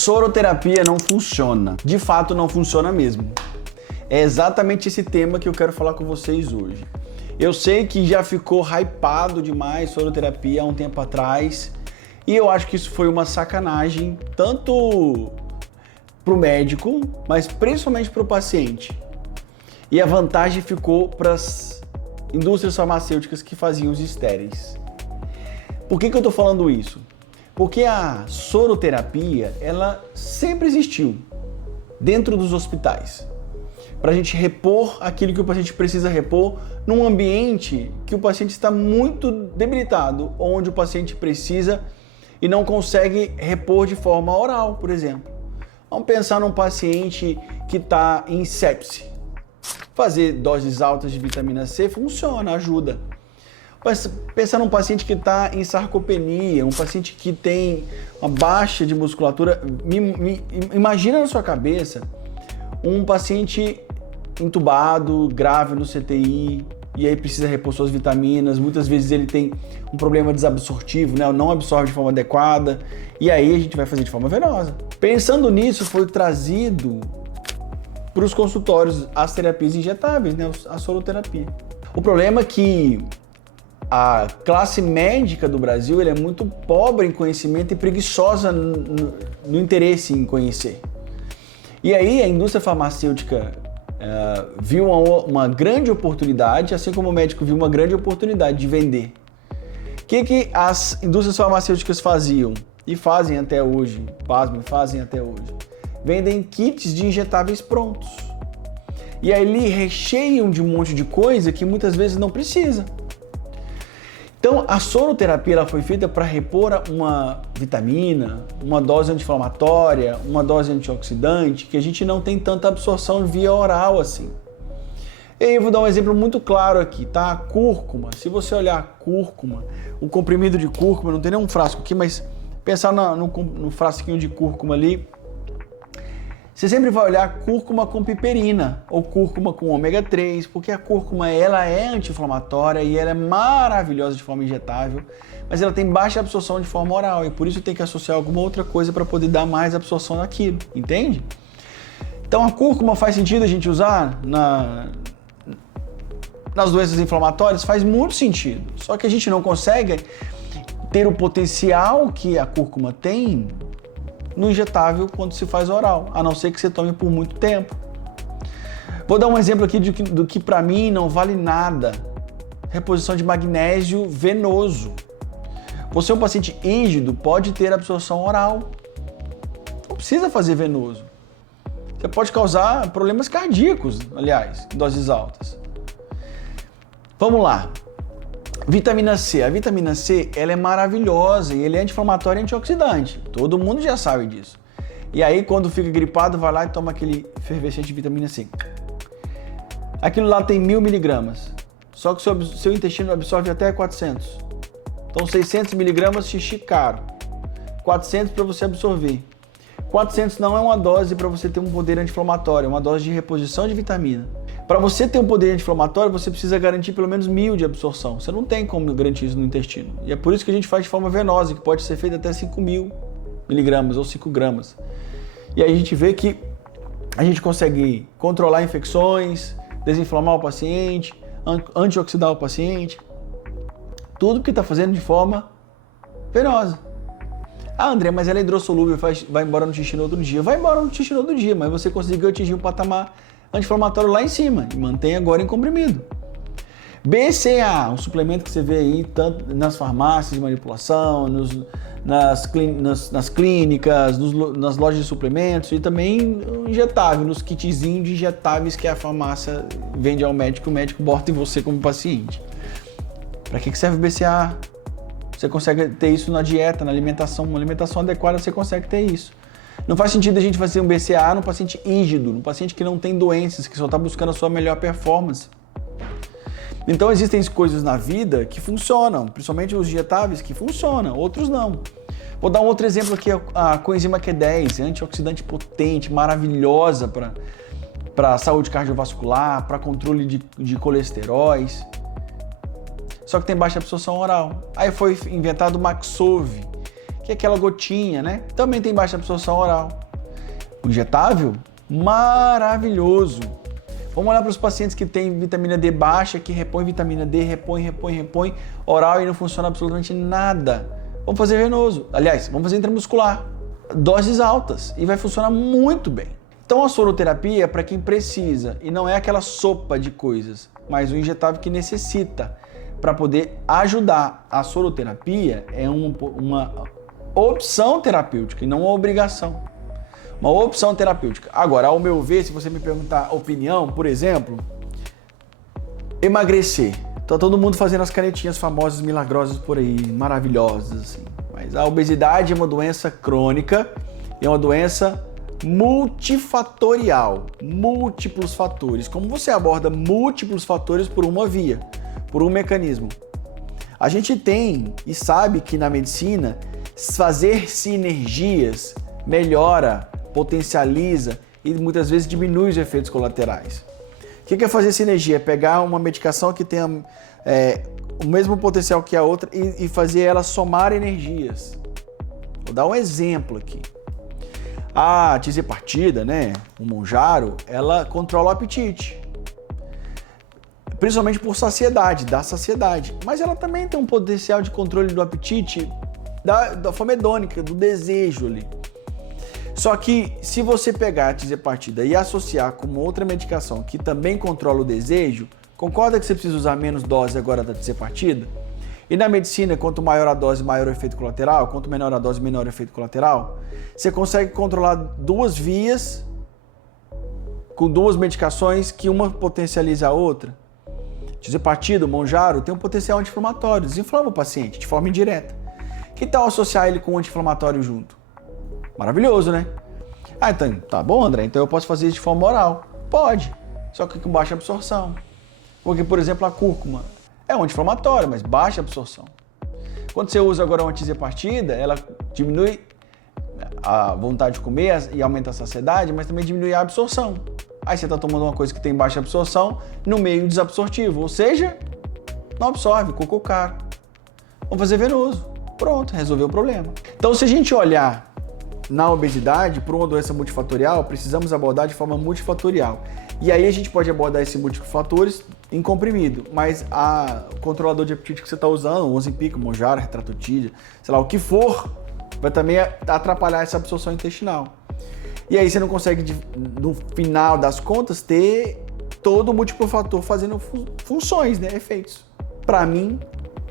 Soroterapia não funciona. De fato, não funciona mesmo. É exatamente esse tema que eu quero falar com vocês hoje. Eu sei que já ficou hypado demais soroterapia há um tempo atrás e eu acho que isso foi uma sacanagem, tanto para o médico, mas principalmente para o paciente. E a vantagem ficou para as indústrias farmacêuticas que faziam os estéreis. Por que eu estou falando isso? Porque a soroterapia, ela sempre existiu dentro dos hospitais, para a gente repor aquilo que o paciente precisa repor num ambiente que o paciente está muito debilitado, onde o paciente precisa e não consegue repor de forma oral, por exemplo. Vamos pensar num paciente que está em sepse. Fazer doses altas de vitamina C funciona, ajuda. Pensar num paciente que está em sarcopenia, um paciente que tem uma baixa de musculatura. Imagina na sua cabeça um paciente entubado, grave no CTI, e aí precisa repor suas vitaminas. Muitas vezes ele tem um problema desabsortivo, né? Não absorve de forma adequada, e aí a gente vai fazer de forma venosa. Pensando nisso, foi trazido para os consultórios as terapias injetáveis, né? A soroterapia. O problema é que a classe médica do Brasil é muito pobre em conhecimento e preguiçosa no interesse em conhecer. E aí a indústria farmacêutica viu uma grande oportunidade, assim como o médico viu uma grande oportunidade de vender. O que as indústrias farmacêuticas faziam e fazem até hoje, pasmem, fazem até hoje? Vendem kits de injetáveis prontos. E aí eles recheiam de um monte de coisa que muitas vezes não precisa. Então, a soroterapia ela foi feita para repor uma vitamina, uma dose anti-inflamatória, uma dose antioxidante, que a gente não tem tanta absorção via oral assim. E aí eu vou dar um exemplo muito claro aqui, tá? A cúrcuma. Se você olhar a cúrcuma, o comprimido de cúrcuma, não tem nenhum frasco aqui, mas pensar no frasquinho de cúrcuma ali, você sempre vai olhar cúrcuma com piperina ou cúrcuma com ômega 3, porque a cúrcuma ela é anti-inflamatória e ela é maravilhosa de forma injetável, mas ela tem baixa absorção de forma oral e por isso tem que associar alguma outra coisa para poder dar mais absorção naquilo, entende? Então a cúrcuma faz sentido a gente usar nas doenças inflamatórias? Faz muito sentido, só que a gente não consegue ter o potencial que a cúrcuma tem no injetável quando se faz oral, a não ser que você tome por muito tempo. Vou dar um exemplo aqui do que para mim não vale nada. Reposição de magnésio venoso. Você é um paciente rígido, pode ter absorção oral. Não precisa fazer venoso. Você pode causar problemas cardíacos, aliás, em doses altas. Vamos lá. Vitamina C. A vitamina C ela é maravilhosa e ele é anti-inflamatório e antioxidante. Todo mundo já sabe disso. E aí, quando fica gripado, vai lá e toma aquele efervescente de vitamina C. Aquilo lá tem 1000 miligramas. Só que o seu intestino absorve até 400. Então, 600 miligramas, xixi caro. 400 para você absorver. 400 não é uma dose para você ter um poder anti-inflamatório, é uma dose de reposição de vitamina. Para você ter um poder anti-inflamatório, você precisa garantir pelo menos 1000 de absorção. Você não tem como garantir isso no intestino. E é por isso que a gente faz de forma venosa, que pode ser feita até 5000 miligramas ou 5 gramas. E aí a gente vê que a gente consegue controlar infecções, desinflamar o paciente, antioxidar o paciente. Tudo que está fazendo de forma venosa. Ah, André, mas ela é hidrossolúvel, vai embora no xixi no outro dia. Vai embora no xixi no outro dia, mas você conseguiu atingir um patamar anti-inflamatório lá em cima e mantém agora em comprimido. BCA, um suplemento que você vê aí tanto nas farmácias de manipulação, nas clínicas, nas lojas de suplementos e também injetável, nos kitzinhos de injetáveis que a farmácia vende ao médico, o médico bota em você como paciente. Para que serve o BCA? Você consegue ter isso na dieta, na alimentação, uma alimentação adequada você consegue ter isso. Não faz sentido a gente fazer um BCA no paciente rígido, no paciente que não tem doenças, que só está buscando a sua melhor performance. Então existem coisas na vida que funcionam, principalmente os injetáveis que funcionam, outros não. Vou dar um outro exemplo aqui, a coenzima Q10, antioxidante potente, maravilhosa para saúde cardiovascular, para controle de colesteróis. Só que tem baixa absorção oral. Aí foi inventado o Maxove, que é aquela gotinha, né? Também tem baixa absorção oral. O injetável, maravilhoso. Vamos olhar para os pacientes que têm vitamina D baixa, que repõe vitamina D, repõe oral e não funciona absolutamente nada. Vamos fazer venoso. Aliás, vamos fazer intramuscular. Doses altas e vai funcionar muito bem. Então a soroterapia é para quem precisa e não é aquela sopa de coisas, mas o injetável que necessita para poder ajudar. A soroterapia é uma opção terapêutica e não uma obrigação. Uma opção terapêutica. Agora, ao meu ver, se você me perguntar opinião, por exemplo, emagrecer. Tá todo mundo fazendo as canetinhas famosas, milagrosas por aí, maravilhosas, assim. Mas a obesidade é uma doença crônica e é uma doença multifatorial, múltiplos fatores. Como você aborda múltiplos fatores por uma via, por um mecanismo? A gente tem e sabe que na medicina fazer sinergias melhora, potencializa e muitas vezes diminui os efeitos colaterais. O que é fazer sinergia? É pegar uma medicação que tenha o mesmo potencial que a outra e fazer ela somar energias. Vou dar um exemplo aqui. A tizepartida, né, o Mounjaro, ela controla o apetite. Principalmente por saciedade, dá saciedade. Mas ela também tem um potencial de controle do apetite, da fome hedônica, do desejo ali. Só que se você pegar a tizepartida e associar com outra medicação que também controla o desejo, concorda que você precisa usar menos dose agora da tizepartida? E na medicina, quanto maior a dose, maior o efeito colateral, quanto menor a dose, menor o efeito colateral. Você consegue controlar duas vias com duas medicações que uma potencializa a outra. Tizepartida, o Mounjaro, tem um potencial anti-inflamatório, desinflama o paciente de forma indireta. Que tal associar ele com um anti-inflamatório junto? Maravilhoso, né? Ah, então, tá bom, André, então eu posso fazer isso de forma oral? Pode, só que com baixa absorção. Porque, por exemplo, a cúrcuma é um anti-inflamatório, mas baixa absorção. Quando você usa agora uma tizepartida, ela diminui a vontade de comer e aumenta a saciedade, mas também diminui a absorção. Aí você está tomando uma coisa que tem baixa absorção no meio desabsortivo, ou seja, não absorve, cocô caro. Vamos fazer venoso. Pronto, resolveu o problema. Então, se a gente olhar na obesidade, por uma doença multifatorial, precisamos abordar de forma multifatorial. E aí a gente pode abordar esses múltiplos fatores em comprimido, mas o controlador de apetite que você está usando, o Ozempic, o Mounjaro, Retatrutide, sei lá, o que for, vai também atrapalhar essa absorção intestinal. E aí você não consegue, no final das contas, ter todo o múltiplo fator fazendo funções, né, efeitos. Para mim,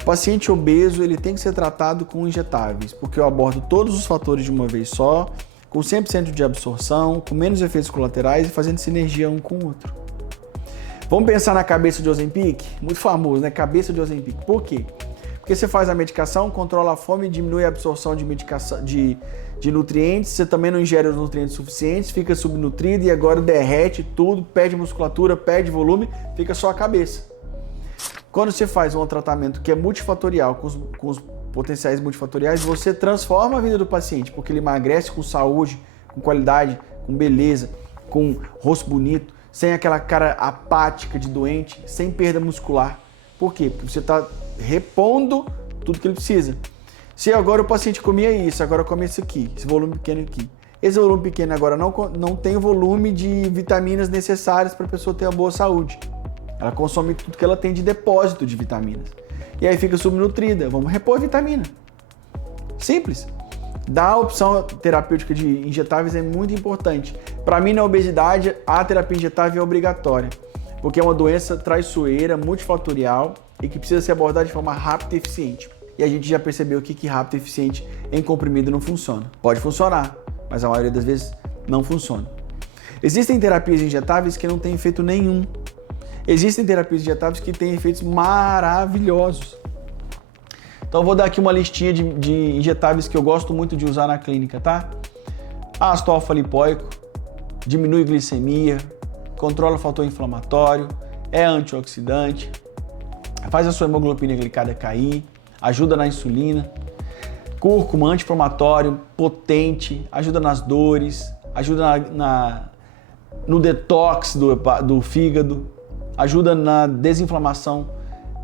o paciente obeso ele tem que ser tratado com injetáveis, porque eu abordo todos os fatores de uma vez só, com 100% de absorção, com menos efeitos colaterais e fazendo sinergia um com o outro. Vamos pensar na cabeça de Ozempic? Muito famoso, né? Cabeça de Ozempic. Por quê? Porque você faz a medicação, controla a fome, diminui a absorção de nutrientes, você também não ingere os nutrientes suficientes, fica subnutrido e agora derrete tudo, perde musculatura, perde volume, fica só a cabeça. Quando você faz um tratamento que é multifatorial, com os potenciais multifatoriais, você transforma a vida do paciente, porque ele emagrece com saúde, com qualidade, com beleza, com rosto bonito, sem aquela cara apática de doente, sem perda muscular. Por quê? Porque você está repondo tudo que ele precisa. Se agora o paciente comia isso, agora come isso aqui, esse volume pequeno aqui. Esse volume pequeno agora não tem o volume de vitaminas necessárias para a pessoa ter uma boa saúde. Ela consome tudo que ela tem de depósito de vitaminas. E aí fica subnutrida. Vamos repor a vitamina. Simples. Dar a opção terapêutica de injetáveis é muito importante. Para mim, na obesidade, a terapia injetável é obrigatória, porque é uma doença traiçoeira, multifatorial e que precisa ser abordada de forma rápida e eficiente. E a gente já percebeu que rápido e eficiente em comprimido não funciona. Pode funcionar, mas a maioria das vezes não funciona. Existem terapias injetáveis que não têm efeito nenhum. Existem terapias injetáveis que têm efeitos maravilhosos. Então eu vou dar aqui uma listinha de injetáveis que eu gosto muito de usar na clínica, tá? Ácido alfa-lipoico, diminui glicemia, controla o fator inflamatório, é antioxidante, faz a sua hemoglobina glicada cair, ajuda na insulina. Cúrcuma, anti-inflamatório, potente, ajuda nas dores, ajuda no detox do fígado, ajuda na desinflamação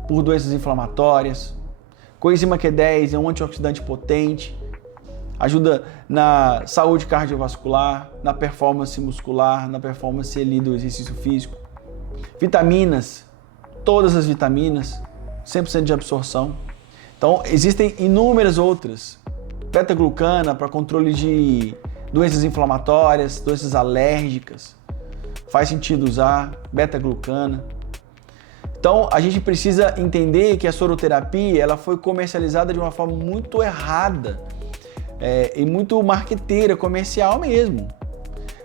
por doenças inflamatórias. Coenzima Q10 é um antioxidante potente, ajuda na saúde cardiovascular, na performance muscular, na performance ali do exercício físico. Vitaminas, todas as vitaminas, 100% de absorção. Então, existem inúmeras outras. Beta-glucana para controle de doenças inflamatórias, doenças alérgicas. Faz sentido usar beta-glucana. Então, a gente precisa entender que a soroterapia ela foi comercializada de uma forma muito errada e muito marqueteira, comercial mesmo.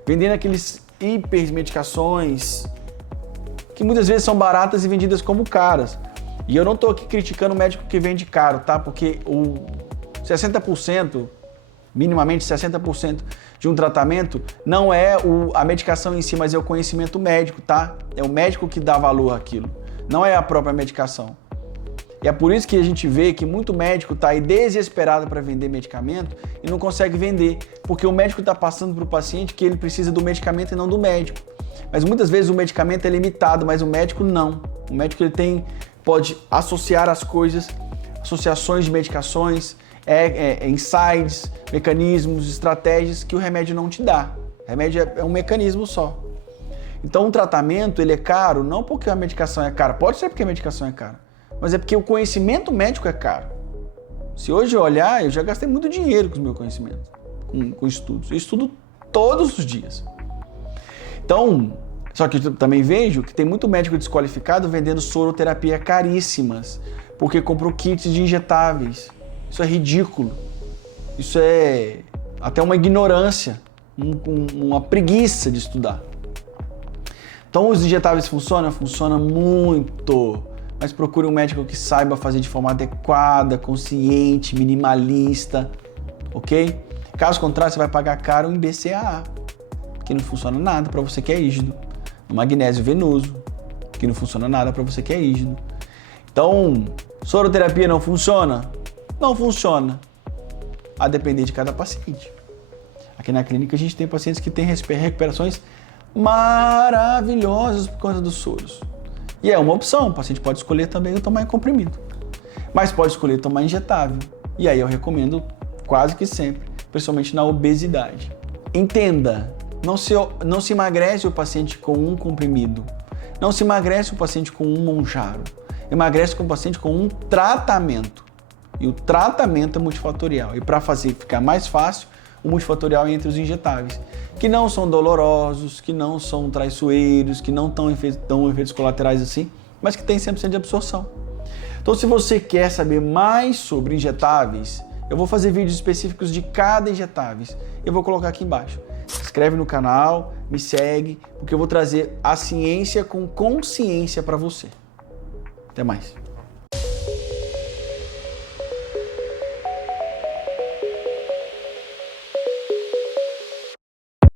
Vendendo aqueles hipermedicações que muitas vezes são baratas e vendidas como caras. E eu não estou aqui criticando o médico que vende caro, tá? Porque o 60%, minimamente 60% de um tratamento não é a medicação em si, mas é o conhecimento médico, tá? É o médico que dá valor àquilo, não é a própria medicação. E é por isso que a gente vê que muito médico está aí desesperado para vender medicamento e não consegue vender, porque o médico está passando para o paciente que ele precisa do medicamento e não do médico. Mas muitas vezes o medicamento é limitado, mas o médico não. O médico ele pode associar as coisas, associações de medicações, insights, mecanismos, estratégias que o remédio não te dá. O remédio é um mecanismo só. Então, um tratamento ele é caro não porque a medicação é cara, pode ser porque a medicação é cara, mas é porque o conhecimento médico é caro. Se hoje eu olhar, eu já gastei muito dinheiro com os meus conhecimentos, com estudos. Eu estudo todos os dias. Então, só que eu também vejo que tem muito médico desqualificado vendendo soroterapia caríssimas, porque comprou kits de injetáveis. Isso é ridículo. Isso é até uma ignorância, uma preguiça de estudar. Então, os injetáveis funcionam? Funciona muito. Mas procure um médico que saiba fazer de forma adequada, consciente, minimalista, ok? Caso contrário, você vai pagar caro em BCAA, que não funciona nada para você que é rígido. Magnésio venoso, que não funciona nada para você que é rígido. Então, soroterapia não funciona? Não funciona, a depender de cada paciente. Aqui na clínica a gente tem pacientes que têm recuperações maravilhosas por conta dos soros. E é uma opção, o paciente pode escolher também tomar em comprimido, mas pode escolher tomar injetável. E aí eu recomendo quase que sempre, principalmente na obesidade. Entenda, não se emagrece o paciente com um comprimido, não se emagrece o paciente com um Mounjaro, emagrece o paciente com um tratamento. E o tratamento é multifatorial. E para fazer ficar mais fácil, o multifatorial é entre os injetáveis, que não são dolorosos, que não são traiçoeiros, que não dão efeitos colaterais assim, mas que tem 100% de absorção. Então, se você quer saber mais sobre injetáveis, eu vou fazer vídeos específicos de cada injetáveis. Eu vou colocar aqui embaixo. Se inscreve no canal, me segue, porque eu vou trazer a ciência com consciência para você. Até mais.